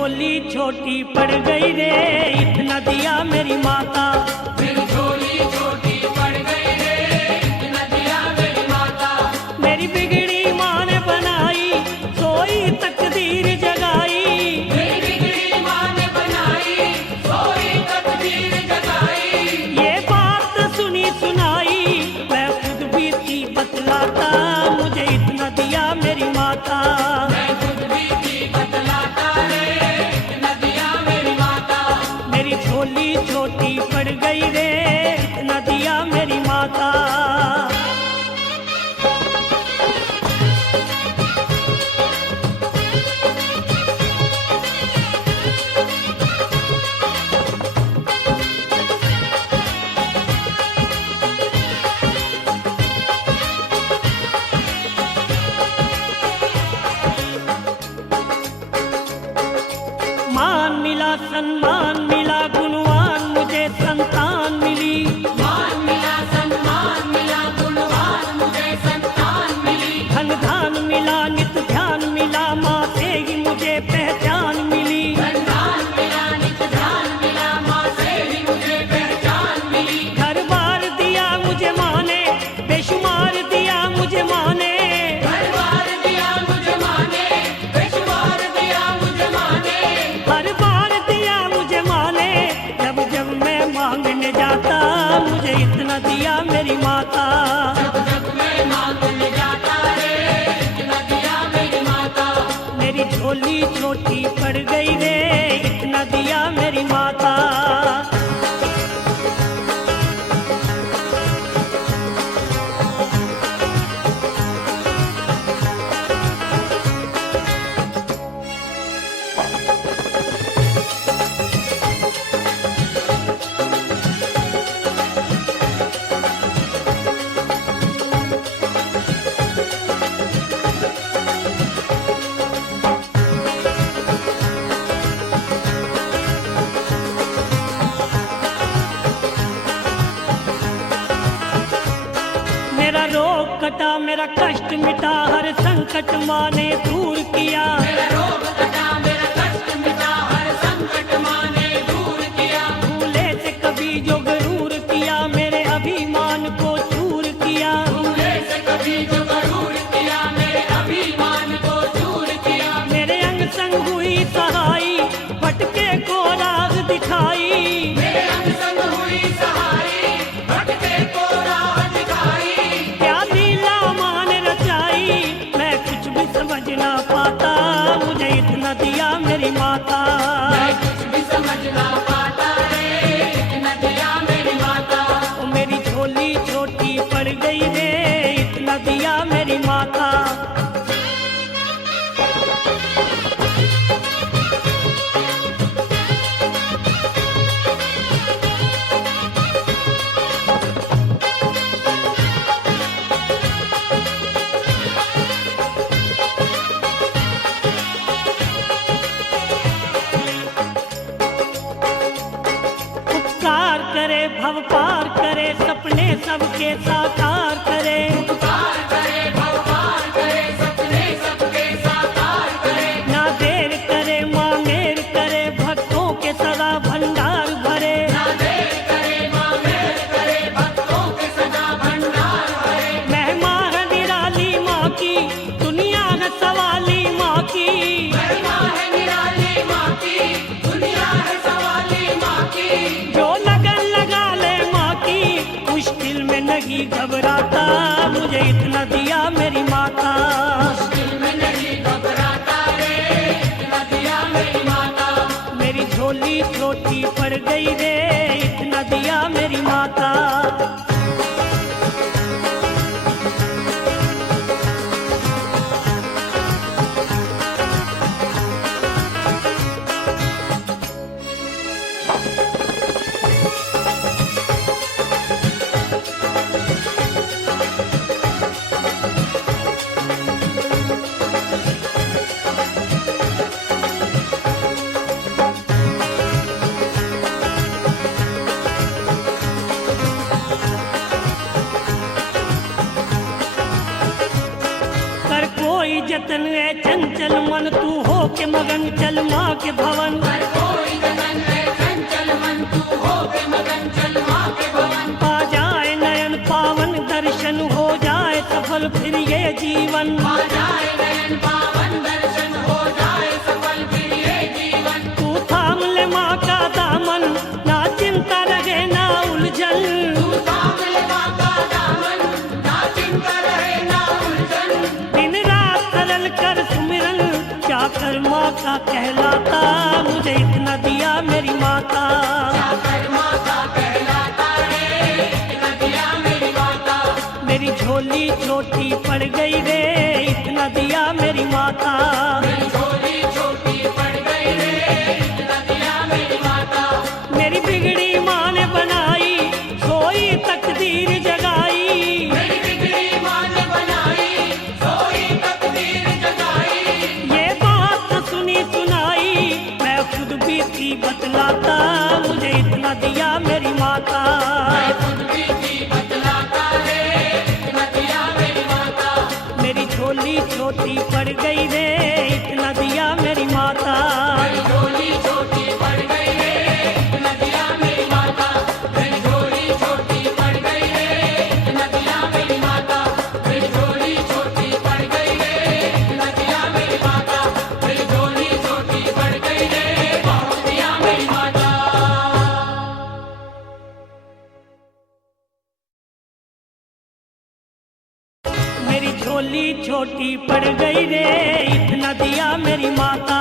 झोली छोटी पड़ गई रे, इतना दिया मेरी माता। मेरी झोली छोटी पड़ गई रे, इतना दिया मेरी माता। मेरी बिगड़ी माँ ने बनाई, सोई तकदीर जगाई। मेरी बिगड़ी माँ ने बनाई, सोई तकदीर जगाई। ये बात सुनी सुनाई, मैं खुद भी थी बतलाता, मुझे इतना दिया मेरी माता। मैं खुद भी थी बतलाता रे, इतना दिया मेरी माता। मेरी झोली छोटी पड़ गई रे, इतना दिया मेरी माता। मान मिला सम्मान मिला, गुणवान मुझे संतान मिली। मान मिला सम्मान मिला, गुणवान मुझे संतान मिली। धन धान मिला, नित ध्यान मिला, माँ से ही मुझे पहचान मिली। धन मिला, नित ध्यान मिला, माँ से ही मुझे पहचान मिली। घर बार दिया मुझे माँ ने, बेशुमार दिया मुझे माँ ने। घर बार दिया मुझे माँ ने, बेशुमार दिया मुझे माँ ने। हर बार दिया मुझे माँ ने, जब जब मैं मांगने जाता, मुझे इतना दिया मेरी माता। जब जब मैं मांगने जाता रे, इतना दिया मेरी माता। मेरी झोली छोटी पड़ गई रे, इतना दिया मेरी माता। मेरा रोग कटा, मेरा कष्ट मिटा, हर संकट माँ ने दूर किया। मेरा रोग कटा, मेरा कष्ट मिटा, हर संकट माँ ने दूर किया। भूले से कभी जो गरूर किया, मेरे अभिमान को चूर किया। भूले से कभी जो गरूर किया, मेरे अभिमान को चूर किया। मेरे अंग संग हुई सहाई, भटके को राह दिखाई। मेरे अंग संग हुई सहाई, भटके को राह दिखाई। क्या लीला माँ ने रचाई, मैं कुछ भी समझ ना पाता, मुझे इतना दिया मेरी माता। मैं कुछ भी समझ ना पाता रे, इतना दिया मेरी माता। ओ मेरी झोली छोटी पड़ गई रे, इतना दिया मेरी माता। उपकार करे, भव पार करे, सपने सबके साकार करे। पार करे, भव पार करे, सपने सबके साकार करे। ना देर करे, माँ मेर करे, भक्तों के सदा भंडार भरे। ना देर करे, माँ मेर करे, भक्तों के सदा भंडार भरे। महिमा है निराली माँ की, दुनिया है सवाली माँ की। महिमा है निराली माँ की, दुनिया है सवाली माँ की। जो लगन लगा ले माँ की, मुश्किल में नहीं घबराता, मुझे इतना दिया मेरी माता। दिल में नहीं घबराता रे, इतना दिया मेरी माता। मेरी झोली छोटी पड़ गई रे, इतना दिया मेरी माता। चल माँ के भवन। हर कोई गगन है चंचल मन, तू हो के मगन चल माँ के भवन। आ जाए नयन पावन दर्शन, हो जाए सफल फिर ये जीवन। आ जाए नयन पावन दर्शन, हो जाए सफल फिर ये जीवन। तू थाम ले माँ का दामन, ना चिंता रहे ना उलझन। तू थाम ले माँ का दामन, ना चिंता रहे ना उलझन। दिन रात सरल कर सुमिरन, क्या कर माँ का कहलाता, मुझे इतना दिया मेरी माता। जाकर माता कहलाता रे, इतना दिया मेरी माता। मेरी झोली छोटी पड़ गई रे, इतना दिया मेरी माता। मेरी झोली छोटी पड़ गई रे, इतना दिया मेरी माता। मेरी बिगड़ी माँ ने बनाई, सोई तकदीर जगाई। मेरी बिगड़ी माँ ने बनाई, सोई तकदीर जगाई। ये बात न सुनी सुनाई, मैं खुद बीती बतलाता, मुझे इतना दिया मेरी माता। मैं खुद भी थी बतलाता रे, इतना दिया मेरी माता। मेरी झोली छोटी पड़ गई रे, इतना दिया मेरी माता। मेरी झोली छोटी पड़ गई रे, इतना दिया मेरी माता। मेरी झोली छोटी पड़ गई रे, इतना दिया मेरी माता। मेरी झोली छोटी पड़ गई रे, इतना दिया मेरी माता। मेरी झोली छोटी पड़ गई रे, बहुत दिया मेरी माता। मेरी झोली छोटी पड़ गई रे, इतना दिया मेरी माता।